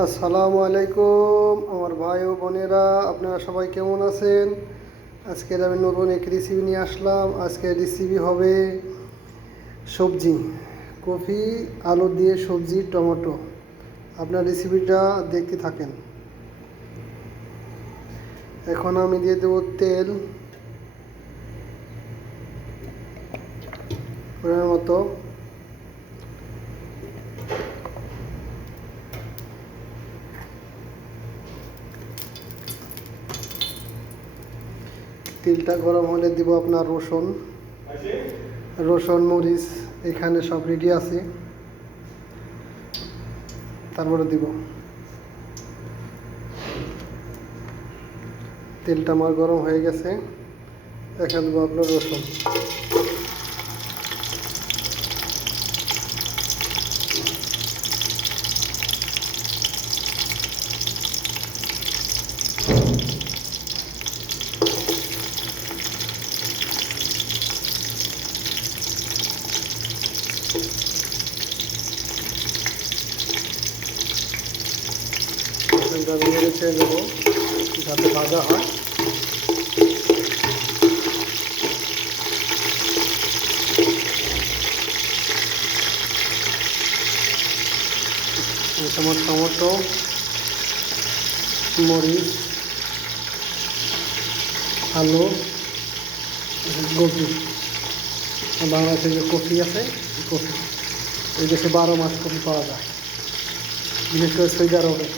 আসসালামু আলাইকুম আমার ভাই ও বোনেরা, আপনারা সবাই কেমন আছেন? আজকে আমি নতুন এক রেসিপি নিয়ে আসলাম। আজকে রেসিপি হবে সবজি, কফি আলু দিয়ে সবজি টমেটো। আপনার রেসিপিটা দেখতে থাকেন। এখন আমি দিয়ে দেবো তেল পরিমাণ মতো। তেলটা গরম হলে দিব আপনার রসুন মরিচ এখানে সব রেডি আছে। তারপরে দিব তেলটা আমার গরম হয়ে গেছে। এখানে দেবো আপনার রসুন। আমি নেড়ে ছেড়ে দেবো যাতে ভাজা হয়। যেমন টমেটো, মরিচ, আলু, কফি। বাংলাদেশে যে কফি আছে, কফি এই দেশে 12 মাস কফি পাওয়া যায়, বিশেষ করে সৌদি আরবে।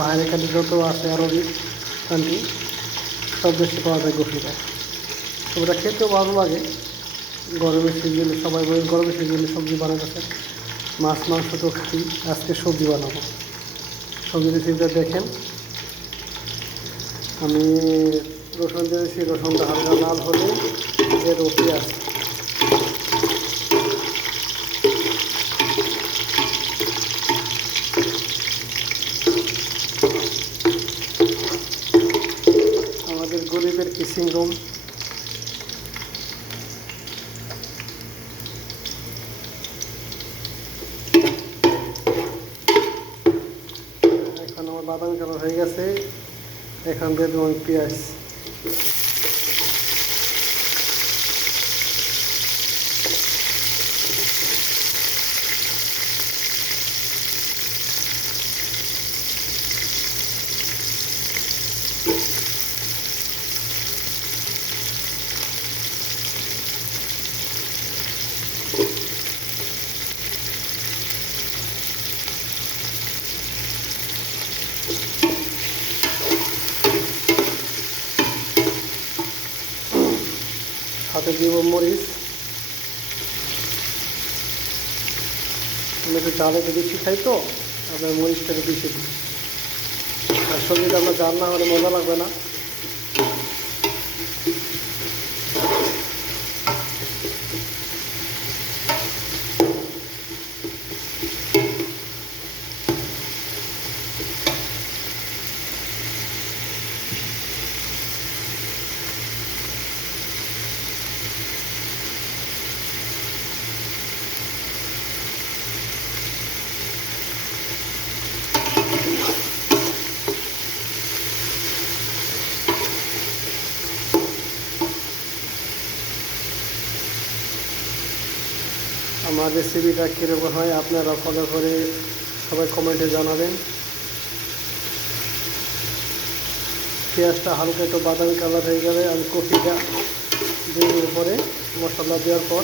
বাইরে কান্ট্রি যত আছে আরবিক কান্ট্রি সব দেশে পাওয়া যায় কফিটা। তো ওটা খেতেও ভালো লাগে। গরমের সিজনে সবাই বলে গরমের সিজনে সবজি বানাতে, মাছ মাংস তো খাই, আজকে সবজি বানাবো। সবজি রেসিপিটা দেখেন। আমি রসুন দিয়েছি, রসুনটা হালকা লাল হলে দিয়ে দেবো পেঁয়াজ। আমাদের গরিবের কিচিং রুম। এখন আমার বাদামি কালার হয়ে গেছে। এখন দিয়ে দেবো আমি পেঁয়াজ। হাতে দিব মরিচ। আমি একটু ঝাল একটু বেশি খাই, তো আপনার মরিচটাকে বেশি দিই। আর সবজিটা আপনার ঝাল না হলে মজা লাগবে না। আমার রেসিপিটা কীরকম হয় আপনারা ফলো করে সবাই কমেন্টে জানাবেন। পেঁয়াজটা হালকা একটু বাদামি কালার হয়ে গেলে আমি কফিটা দিয়ে উপরে মশলা দেওয়ার পর